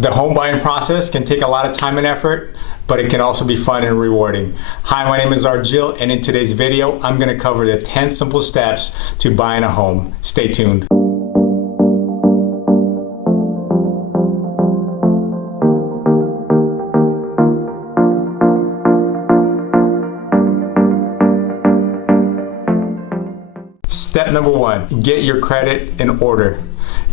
The home buying process can take a lot of time and effort, but it can also be fun and rewarding. Hi, my name is Argylle, and in today's video, I'm gonna cover the 10 simple steps to buying a home. Stay tuned. Step number 1, get your credit in order.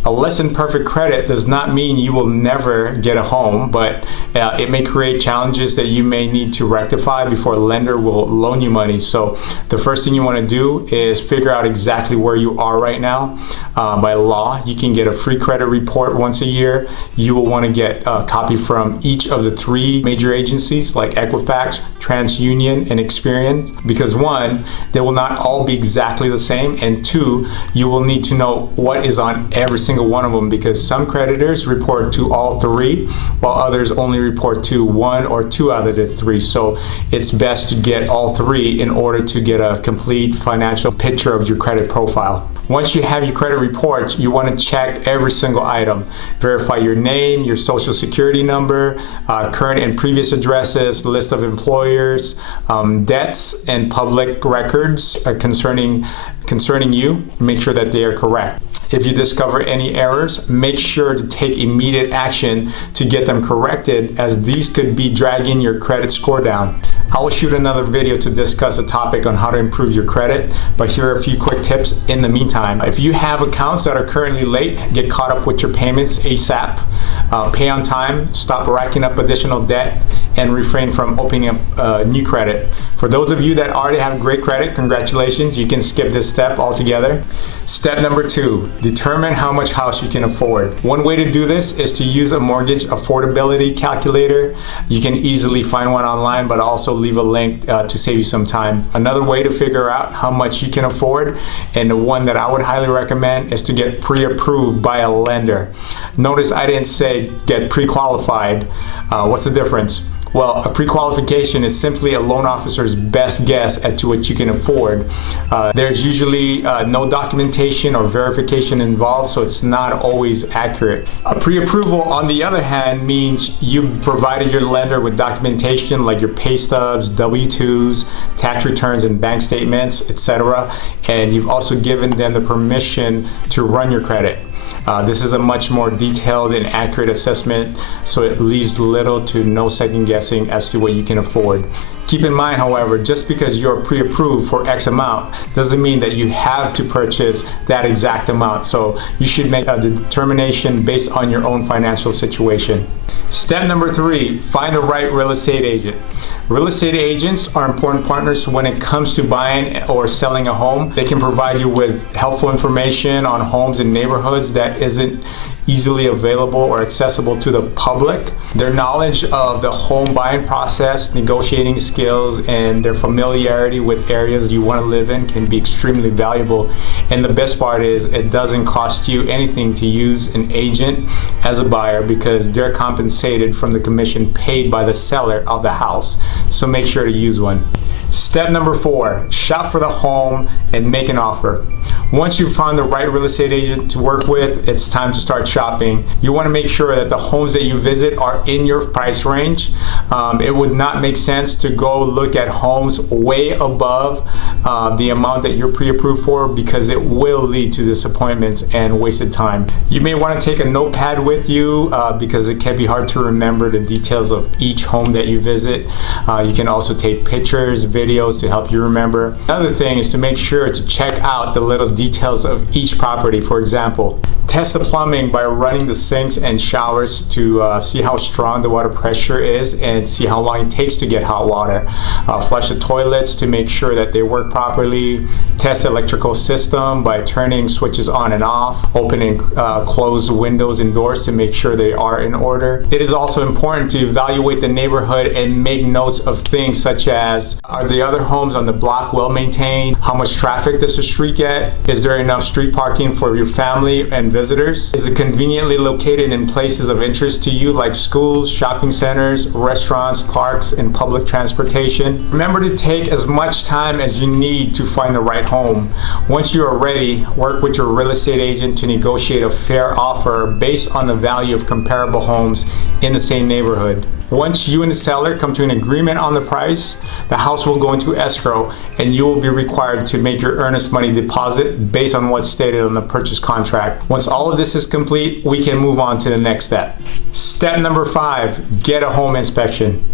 A less than perfect credit does not mean you will never get a home, but it may create challenges that you may need to rectify before a lender will loan you money. So the first thing you want to do is figure out exactly where you are right now. By law, you can get a free credit report once a year. You will want to get a copy from each of the 3 major agencies like Equifax, TransUnion, and Experian, because 1, they will not all be exactly the same, and 2, you will need to know what is on every single one of them, because some creditors report to all 3 while others only report to 1 or 2 out of the 3. So it's best to get all 3 in order to get a complete financial picture of your credit profile. Once you have your credit reports, you want to check every single item. Verify your name, your social security number, current and previous addresses, list of employers, debts and public records concerning you. Make sure that they are correct. If you discover any errors, make sure to take immediate action to get them corrected, as these could be dragging your credit score down. I will shoot another video to discuss a topic on how to improve your credit, but here are a few quick tips in the meantime. If you have accounts that are currently late, get caught up with your payments ASAP. Pay on time, stop racking up additional debt, and refrain from opening up new credit. For those of you that already have great credit, congratulations, you can skip this step altogether. Step number 2, determine how much house you can afford. One way to do this is to use a mortgage affordability calculator. You can easily find one online, but also leave a link to save you some time. Another way to figure out how much you can afford, and the one that I would highly recommend, is to get pre-approved by a lender. Notice I didn't say get pre-qualified. What's the difference? Well, a pre-qualification is simply a loan officer's best guess as to what you can afford. There's usually no documentation or verification involved, so it's not always accurate. A pre-approval, on the other hand, means you provided your lender with documentation like your pay stubs, W-2s, tax returns and bank statements, etc. And you've also given them the permission to run your credit. This is a much more detailed and accurate assessment, so it leaves little to no second guessing as to what you can afford. Keep in mind, however, just because you're pre-approved for X amount doesn't mean that you have to purchase that exact amount. So you should make a determination based on your own financial situation. Step number 3, find the right real estate agent. Real estate agents are important partners when it comes to buying or selling a home. They can provide you with helpful information on homes in neighborhoods that isn't easily available or accessible to the public. Their knowledge of the home buying process, negotiating skills, and their familiarity with areas you want to live in can be extremely valuable. And the best part is it doesn't cost you anything to use an agent as a buyer, because they're compensated from the commission paid by the seller of the house. So make sure to use one. Step number 4, shop for the home and make an offer. Once you've found the right real estate agent to work with, it's time to start shopping. You want to make sure that the homes that you visit are in your price range. It would not make sense to go look at homes way above the amount that you're pre-approved for, because it will lead to disappointments and wasted time. You may want to take a notepad with you because it can be hard to remember the details of each home that you visit. You can also take pictures, videos to help you remember. Another thing is to make sure to check out the little details of each property. For example, test the plumbing by running the sinks and showers to see how strong the water pressure is and see how long it takes to get hot water. Flush the toilets to make sure that they work properly. Test the electrical system by turning switches on and off. Open and close windows and doors to make sure they are in order. It is also important to evaluate the neighborhood and make notes of things such as, are the other homes on the block well maintained? How much traffic does the street get? Is there enough street parking for your family and visitors? Is it conveniently located in places of interest to you like schools, shopping centers, restaurants, parks, and public transportation? Remember to take as much time as you need to find the right home. Once you are ready, work with your real estate agent to negotiate a fair offer based on the value of comparable homes in the same neighborhood. Once you and the seller come to an agreement on the price, the house will go into escrow and you will be required to make your earnest money deposit based on what's stated on the purchase contract. Once all of this is complete, we can move on to the next step. Step number 5, get a home inspection.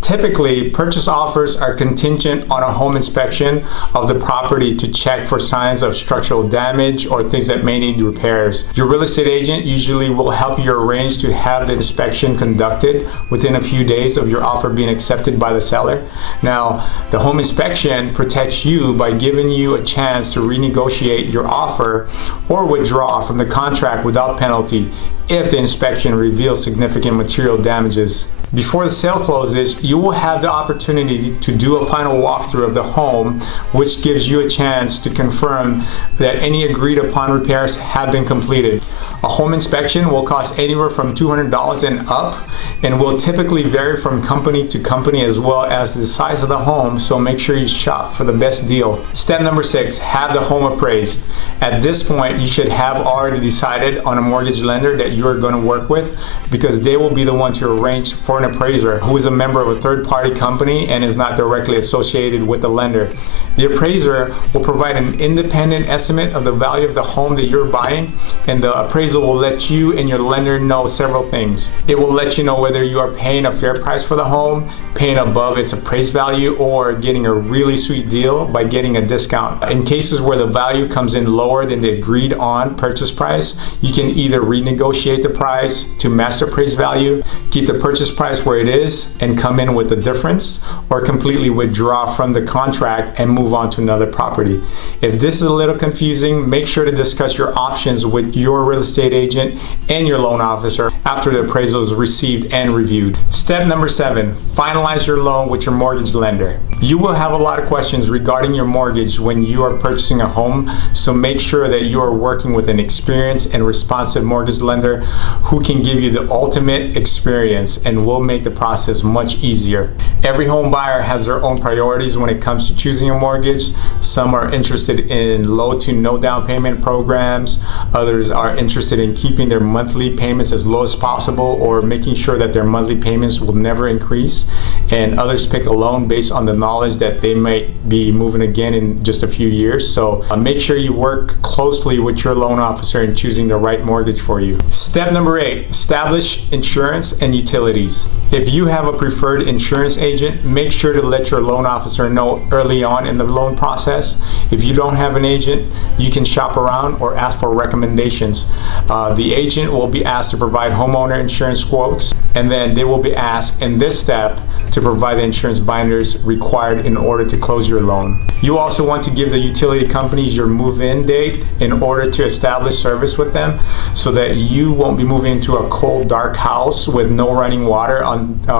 Typically, purchase offers are contingent on a home inspection of the property to check for signs of structural damage or things that may need repairs. Your real estate agent usually will help you arrange to have the inspection conducted within a few days of your offer being accepted by the seller. Now, the home inspection protects you by giving you a chance to renegotiate your offer or withdraw from the contract without penalty if the inspection reveals significant material damages. Before the sale closes, you will have the opportunity to do a final walkthrough of the home, which gives you a chance to confirm that any agreed upon repairs have been completed. A home inspection will cost anywhere from $200 and up and will typically vary from company to company as well as the size of the home, so make sure you shop for the best deal. Step number 6, have the home appraised. At this point, you should have already decided on a mortgage lender that you are going to work with, because they will be the one to arrange for an appraiser who is a member of a third-party company and is not directly associated with the lender. The appraiser will provide an independent estimate of the value of the home that you're buying, and the appraiser will let you and your lender know several things. It will let you know whether you are paying a fair price for the home, paying above its appraised value, or getting a really sweet deal by getting a discount. In cases where the value comes in lower than the agreed on purchase price, you can either renegotiate the price to match the appraised value, keep the purchase price where it is and come in with the difference, or completely withdraw from the contract and move on to another property. If this is a little confusing, make sure to discuss your options with your real estate agent and your loan officer after the appraisal is received and reviewed. Step number 7, finalize your loan with your mortgage lender. You will have a lot of questions regarding your mortgage when you are purchasing a home, so make sure that you are working with an experienced and responsive mortgage lender who can give you the ultimate experience and will make the process much easier. Every home buyer has their own priorities when it comes to choosing a mortgage. Some are interested in low to no down payment programs. Others are interested in keeping their monthly payments as low as possible or making sure that their monthly payments will never increase. And others pick a loan based on the knowledge that they might be moving again in just a few years. So make sure you work closely with your loan officer in choosing the right mortgage for you. Step number 8, establish insurance and utilities. If you have a preferred insurance agent, make sure to let your loan officer know early on in the loan process. If you don't have an agent, you can shop around or ask for recommendations. The agent will be asked to provide homeowner insurance quotes, and then they will be asked in this step to provide the insurance binders required in order to close your loan. You also want to give the utility companies your move-in date in order to establish service with them, so that you won't be moving into a cold, dark house with no running water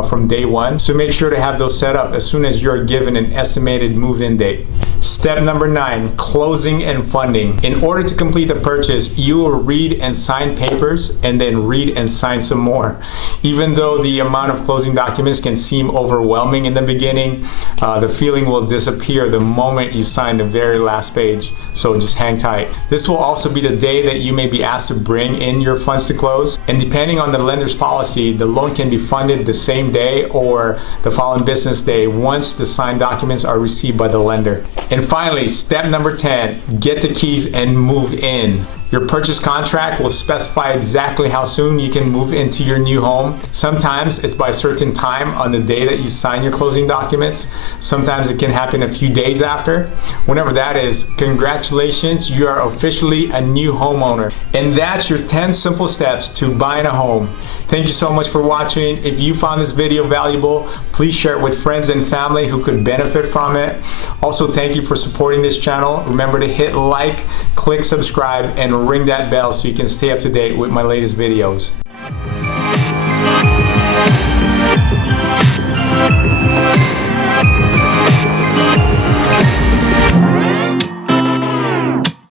from day one. So make sure to have those set up as soon as you're given an estimated move-in date. Step number 9, closing and funding. In order to complete the purchase, you will read and sign papers and then read and sign some more. Even though the amount of closing documents can seem overwhelming in the beginning, the feeling will disappear the moment you sign the very last page. So just hang tight. This will also be the day that you may be asked to bring in your funds to close. And depending on the lender's policy, the loan can be funded the same day or the following business day once the signed documents are received by the lender. And finally, step number 10, get the keys and move in. Your purchase contract will specify exactly how soon you can move into your new home. Sometimes it's by a certain time on the day that you sign your closing documents. Sometimes it can happen a few days after. Whenever that is, congratulations, you are officially a new homeowner. And that's your 10 simple steps to buying a home. Thank you so much for watching. If you found this video valuable, please share it with friends and family who could benefit from it. Also, thank you for supporting this channel. Remember to hit like, click subscribe, and ring that bell so you can stay up to date with my latest videos.